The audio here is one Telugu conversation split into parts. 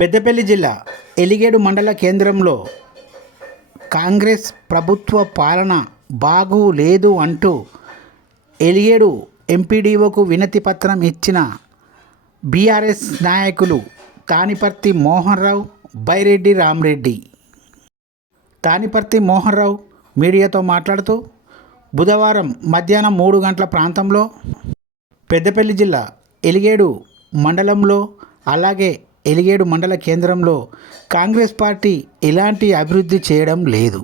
పెద్దపల్లి జిల్లా ఎలిగేడు మండల కేంద్రంలో కాంగ్రెస్ ప్రభుత్వ పాలన బాగు లేదు అంటూ ఎలిగేడు ఎంపీడీఓకు వినతి పత్రం ఇచ్చిన బీఆర్ఎస్ నాయకులు తానిపర్తి మోహన్ రావు బైరెడ్డి రామ్రెడ్డి. తానిపర్తి మోహన్ రావు మీడియాతో మాట్లాడుతూ బుధవారం మధ్యాహ్నం మూడు గంటల ప్రాంతంలో పెద్దపల్లి జిల్లా ఎలిగేడు మండలంలో అలాగే ఎలిగేడు మండల కేంద్రంలో కాంగ్రెస్ పార్టీ ఎలాంటి అభివృద్ధి చేయడం లేదు.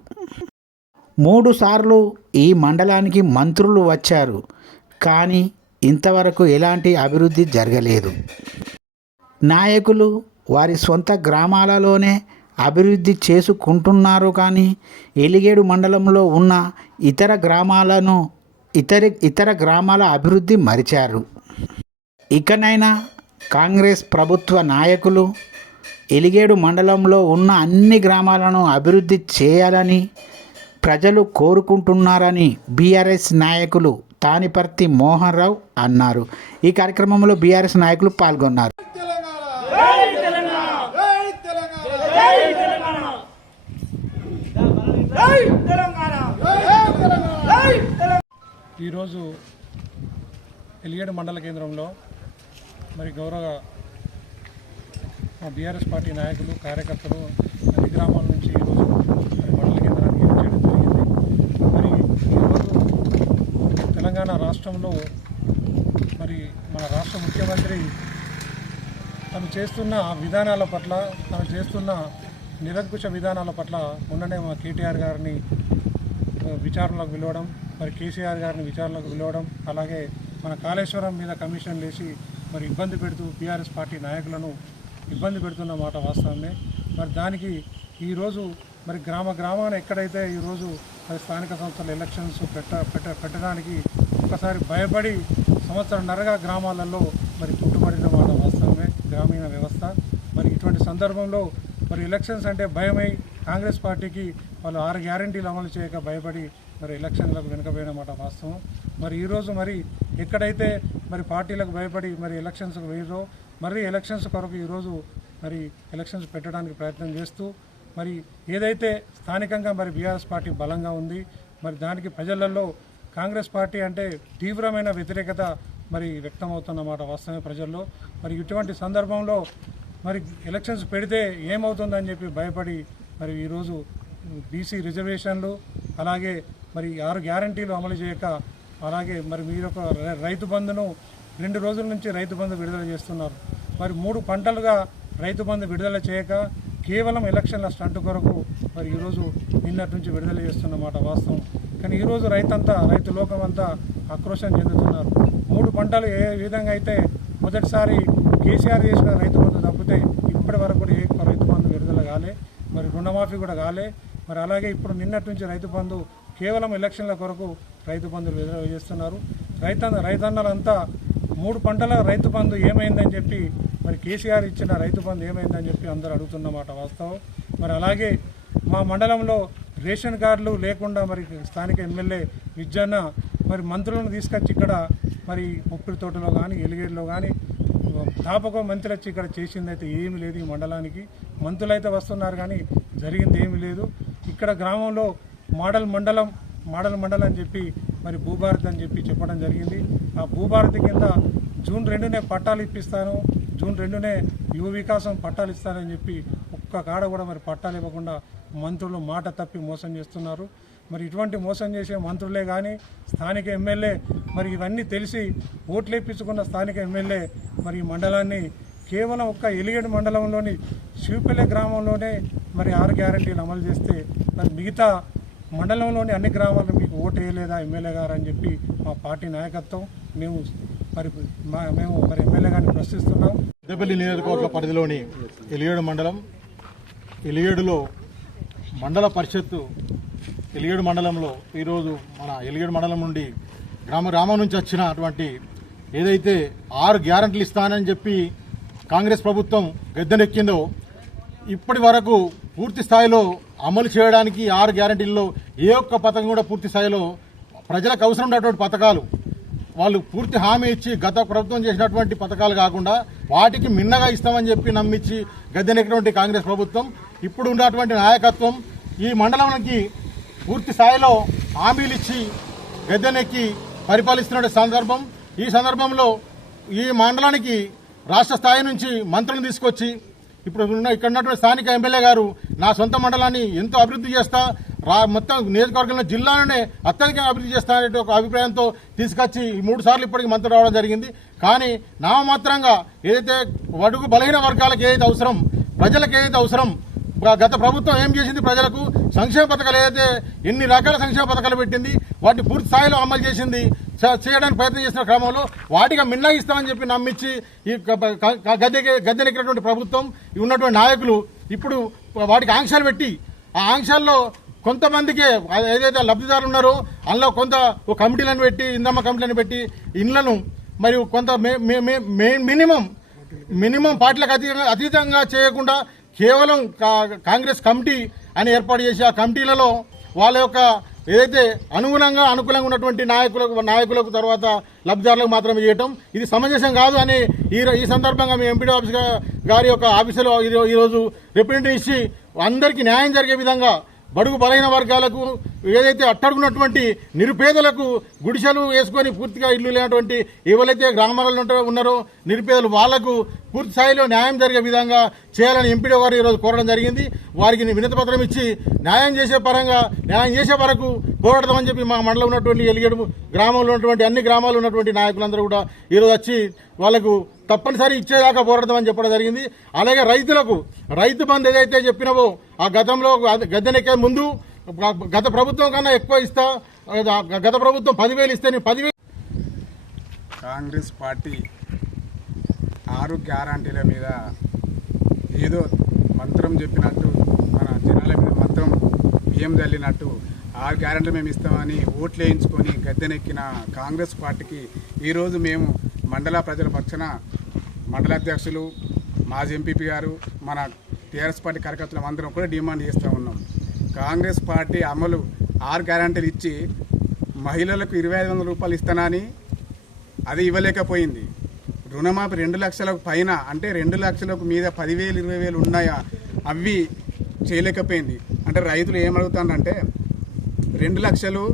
మూడు సార్లు ఈ మండలానికి మంత్రులు వచ్చారు. కానీ ఇంతవరకు ఎలాంటి అభివృద్ధి జరగలేదు. నాయకులు వారి సొంత గ్రామాలలోనే అభివృద్ధి చేసుకుంటున్నారు కానీ ఎలిగేడు మండలంలో ఉన్న ఇతర గ్రామాలను ఇతర ఇతర గ్రామాల అభివృద్ధి మరిచారు. ఇకనైనా కాంగ్రెస్ ప్రభుత్వ నాయకులు ఎలిగేడు మండలంలో ఉన్న అన్ని గ్రామాలను అభివృద్ధి చేయాలని ప్రజలు కోరుకుంటున్నారని బీఆర్ఎస్ నాయకులు తానిపర్తి మోహన్ రావు అన్నారు. ఈ కార్యక్రమంలో బీఆర్ఎస్ నాయకులు పాల్గొన్నారు. ఈరోజు ఎలిగేడు మండల కేంద్రంలో మరి గౌరవ మా బీఆర్ఎస్ పార్టీ నాయకులు కార్యకర్తలు అన్ని గ్రామాల నుంచి ఈరోజు మరి మండల కేంద్రానికి చేయడం జరిగింది. మరి ఈరోజు తెలంగాణ రాష్ట్రంలో మరి మన రాష్ట్ర ముఖ్యమంత్రి తను చేస్తున్న విధానాల పట్ల తను చేస్తున్న నిరంకుశ విధానాల పట్ల మొన్ననే మా కేటీఆర్ గారిని విచారణలకు పిలవడం మరి కేసీఆర్ గారిని విచారణలకు పిలవడం అలాగే మన కాళేశ్వరం మీద కమిషన్ వేసి మరి ఇబ్బంది పెడుతూ బీఆర్ఎస్ పార్టీ నాయకులను ఇబ్బంది పెడుతున్న మాట వాస్తవమే. మరి దానికి ఈరోజు మరి గ్రామ గ్రామాన ఎక్కడైతే ఈరోజు మరి స్థానిక సంస్థల ఎలక్షన్స్ పెట్ట పెట్ట పెట్టడానికి ఒక్కసారి భయపడి సంవత్సరంన్నరగా గ్రామాలలో మరి చుట్టుపడిన మాట వాస్తవమే. గ్రామీణ వ్యవస్థ. మరి ఇటువంటి సందర్భంలో మరి ఎలక్షన్స్ అంటే భయమై కాంగ్రెస్ పార్టీకి వాళ్ళు ఆరు గ్యారంటీలు అమలు చేయక భయపడి మరి ఎలక్షన్లకు వెనుకబోయిన మాట వాస్తవం. మరి ఈరోజు మరి ఎక్కడైతే మరి పార్టీలకు భయపడి మరి ఎలక్షన్స్కి వేయరో మరి ఎలక్షన్స్ కొరకు ఈరోజు మరి ఎలక్షన్స్ పెట్టడానికి ప్రయత్నం చేస్తూ మరి ఏదైతే స్థానికంగా మరి బీఆర్ఎస్ పార్టీ బలంగా ఉంది మరి దానికి ప్రజలలో కాంగ్రెస్ పార్టీ అంటే తీవ్రమైన వ్యతిరేకత మరి వ్యక్తమవుతున్నమాట వాస్తవమే ప్రజల్లో. మరి ఇటువంటి సందర్భంలో మరి ఎలక్షన్స్ పెడితే ఏమవుతుందని చెప్పి భయపడి మరి ఈరోజు బీసీ రిజర్వేషన్లు అలాగే మరి ఆరు గ్యారంటీలు అమలు చేయక అలాగే మరి మీరు ఒక రైతు బంధును రెండు రోజుల నుంచి రైతు బంధు విడుదల చేస్తున్నారు. మరి మూడు పంటలుగా రైతు బంధు విడుదల చేయక కేవలం ఎలక్షన్ల స్టంట్ కొరకు మరి ఈరోజు నిన్నటి నుంచి విడుదల చేస్తున్నమాట వాస్తవం. కానీ ఈరోజు రైతంతా రైతు లోకం అంతా ఆక్రోశం చెందుతున్నారు. మూడు పంటలు ఏ విధంగా అయితే మొదటిసారి కేసీఆర్ చేసిన రైతు బంధు తప్పితే ఇప్పటి వరకు కూడా ఏ రైతు బంధు విడుదల కాలే. మరి రుణమాఫీ కూడా కాలే. మరి అలాగే ఇప్పుడు నిన్నటి నుంచి రైతు బంధు కేవలం ఎలక్షన్ల కొరకు రైతు బంధులు చేస్తున్నారు. రైతన్న రైతన్నలంతా మూడు పంటల రైతు బంధు ఏమైందని చెప్పి మరి కేసీఆర్ ఇచ్చిన రైతు బంధు ఏమైందని చెప్పి అందరూ అడుగుతున్నమాట వాస్తవం. మరి అలాగే మా మండలంలో రేషన్ కార్డులు లేకుండా మరి స్థానిక ఎమ్మెల్యే విజ్జన్న మరి మంత్రులను తీసుకొచ్చి ఇక్కడ మరి ముప్పిడి తోటలో కానీ ఎలిగేరులో కానీ తాపకం మంత్రి వచ్చి ఇక్కడ చేసింది అయితే ఏమీ లేదు ఈ మండలానికి. మంత్రులు అయితే వస్తున్నారు కానీ జరిగింది ఏమీ లేదు. ఇక్కడ గ్రామంలో మోడల్ మండలం మోడల్ మండలం అని చెప్పి మరి భూభారతి అని చెప్పి చెప్పడం జరిగింది. ఆ భూభారతి కింద జూన్ రెండునే పట్టాలు ఇప్పిస్తాను జూన్ రెండునే యువ వికాసం పట్టాలు ఇస్తానని చెప్పి ఒక్క కాడ కూడా మరి పట్టాలు ఇవ్వకుండా మంత్రులు మాట తప్పి మోసం చేస్తున్నారు. మరి ఇటువంటి మోసం చేసే మంత్రులే కానీ స్థానిక ఎమ్మెల్యే మరి ఇవన్నీ తెలిసి ఓట్లు వేయించుకున్న స్థానిక ఎమ్మెల్యే మరి ఈ మండలాన్ని కేవలం ఒక్క ఎలిగేడు మండలంలోని శివపల్లె గ్రామంలోనే మరి ఆరు గ్యారంటీలు అమలు చేస్తే మరి మిగతా మండలంలోని అన్ని గ్రామాలు మీకు ఓటు వేయలేదా ఎమ్మెల్యే గారు అని చెప్పి మా పార్టీ నాయకత్వం మేము మరి మా మేము మరి ఎమ్మెల్యే గారిని ప్రశ్నిస్తున్నాం. పెద్దపల్లి నియోజకవర్గ పరిధిలోని ఎలియేడు మండలం ఎలియేడులో మండల పరిషత్తు ఎలియేడు మండలంలో ఈరోజు మన ఎలియేడు మండలం నుండి గ్రామ గ్రామం నుంచి వచ్చినటువంటి ఏదైతే ఆరు గ్యారంటీలు ఇస్తానని చెప్పి కాంగ్రెస్ ప్రభుత్వం గద్దెనెక్కిందో ఇప్పటి వరకు పూర్తి స్థాయిలో అమలు చేయడానికి ఆరు గ్యారంటీల్లో ఏ ఒక్క పథకం కూడా పూర్తి స్థాయిలో ప్రజలకు అవసరం ఉన్నటువంటి పథకాలు వాళ్ళు పూర్తి హామీ ఇచ్చి గత ప్రభుత్వం చేసినటువంటి పథకాలు కాకుండా వాటికి మిన్నగా ఇస్తామని చెప్పి నమ్మించి గద్దెనెక్కినటువంటి కాంగ్రెస్ ప్రభుత్వం ఇప్పుడు ఉన్నటువంటి నాయకత్వం ఈ మండలానికి పూర్తి స్థాయిలో హామీలు ఇచ్చి గద్దెనెక్కి పరిపాలిస్తున్న సందర్భం. ఈ సందర్భంలో ఈ మండలానికి రాష్ట్ర స్థాయి నుంచి మంత్రులను తీసుకొచ్చి ఇప్పుడు ఉన్న ఇక్కడ ఉన్నటువంటి స్థానిక ఎమ్మెల్యే గారు నా సొంత మండలాన్ని ఎంతో అభివృద్ధి చేస్తా రా మొత్తం నియోజకవర్గంలో జిల్లాలోనే అత్యధిక అభివృద్ధి చేస్తా అనే ఒక అభిప్రాయంతో తీసుకొచ్చి ఈ మూడు సార్లు ఇప్పటికి మంత్రి రావడం జరిగింది. కానీ నామమాత్రంగా ఏదైతే వడుగు బలహీన వర్గాలకు ఏదైతే అవసరం ప్రజలకు ఏదైతే అవసరం గత ప్రభుత్వం ఏం చేసింది ప్రజలకు? సంక్షేమ పథకాలు ఏదైతే ఎన్ని రకాల సంక్షేమ పథకాలు పెట్టింది? వాటిని పూర్తి స్థాయిలో అమలు చేసింది? చేయడానికి ప్రయత్నం చేసిన క్రమంలో వాటిగా మిన్నగిస్తామని చెప్పి నమ్మించి ఈ గద్దె గద్దెనెక్కినటువంటి ప్రభుత్వం ఉన్నటువంటి నాయకులు ఇప్పుడు వాటికి ఆంక్షలు పెట్టి ఆ ఆంక్షల్లో కొంతమందికే ఏదైతే లబ్ధిదారులు ఉన్నారో అందులో కొంత ఒక కమిటీలను పెట్టి ఇందమ్మ కమిటీలను పెట్టి ఇండ్లను మరియు కొంత మే- మే- మే- మినిమం మినిమం పార్టీలకు అతీతంగా అతీతంగా చేయకుండా కేవలం కా- కాంగ్రెస్ కమిటీ అని ఏర్పాటు చేసి ఆ కమిటీలలో వాళ్ళ యొక్క ఏదైతే అనుగుణంగా అనుకూలంగా ఉన్నటువంటి నాయకులకు నాయకులకు తర్వాత లబ్ధిదారులకు మాత్రమే చేయటం ఇది సమంజసం కాదు అని ఈ ఈ సందర్భంగా మీ ఎంపీడీ ఆఫీస్ గారి యొక్క ఆఫీసులో ఈరోజు రిప్రజెంటేషన్ ఇచ్చి అందరికీ న్యాయం జరిగే విధంగా బడుగు బలైన వర్గాలకు ఏదైతే అట్టడుకున్నటువంటి నిరుపేదలకు గుడిసెలు వేసుకొని పూర్తిగా ఇల్లు లేనటువంటి ఎవరైతే గ్రామాలలో ఉన్నారో నిరుపేదలు వాళ్ళకు పూర్తి స్థాయిలో న్యాయం జరిగే విధంగా చేయాలని ఎంపీడీ వారు ఈరోజు కోరడం జరిగింది. వారికి వినతి పత్రం ఇచ్చి న్యాయం చేసే పరంగా న్యాయం చేసే వరకు పోరాడదామని చెప్పి మా మండలం ఉన్నటువంటి ఎలిగేడు గ్రామంలో ఉన్నటువంటి అన్ని గ్రామాల్లో ఉన్నటువంటి నాయకులందరూ కూడా ఈరోజు వచ్చి వాళ్ళకు తప్పనిసరి ఇచ్చేదాకా పోరాడదామని చెప్పడం జరిగింది. అలాగే రైతులకు రైతు బంధు ఏదైతే చెప్పినావో ఆ గతంలో గద్దెనెక్కే ముందు గత ప్రభుత్వం కన్నా ఎక్కువ ఇస్తా గత ప్రభుత్వం పదివేలు ఇస్తే నేను పదివేలు కాంగ్రెస్ పార్టీ ఆరు గ్యారంటీల మీద ఏదో మంత్రం చెప్పినట్టు మన జనాల మీద మంత్రం బియ్యం చల్లినట్టు ఆరు గ్యారంటీలు మేము ఇస్తామని ఓట్లు వేయించుకొని గద్దెనెక్కిన కాంగ్రెస్ పార్టీకి ఈరోజు మేము మండల ప్రజల పక్షన మండల అధ్యక్షులు మాజీ ఎంపీపీ గారు మన టీఆర్ఎస్ పార్టీ కార్యకర్తలు అందరం కూడా డిమాండ్ చేస్తూ ఉన్నాం. కాంగ్రెస్ పార్టీ అమలు ఆరు గ్యారంటీలు ఇచ్చి మహిళలకు ఇరవై ఐదు వందల రూపాయలు ఇస్తానని అది ఇవ్వలేకపోయింది. రుణమాఫీ రెండు లక్షలకు పైన అంటే రెండు లక్షలకు మీద పదివేలు ఇరవై వేలు ఉన్నాయా అవి చేయలేకపోయింది. అంటే రైతులు ఏమడుగుతారంటే రెండు లక్షలు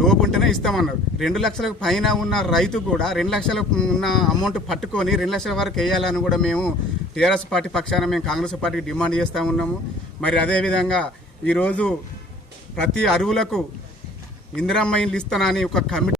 లోపు ఉంటేనే ఇస్తామన్నారు. రెండు లక్షలకు పైన ఉన్న రైతు కూడా రెండు లక్షలకు ఉన్న అమౌంట్ పట్టుకొని రెండు లక్షల వరకు వేయాలని కూడా మేము టీఆర్ఎస్ పార్టీ పక్షాన మేము కాంగ్రెస్ పార్టీకి డిమాండ్ చేస్తూ ఉన్నాము. మరి అదేవిధంగా ఈరోజు ప్రతి అరువులకు ఇందిరమ్మ ఇల్లు ఇస్తానని ఒక కమిటీ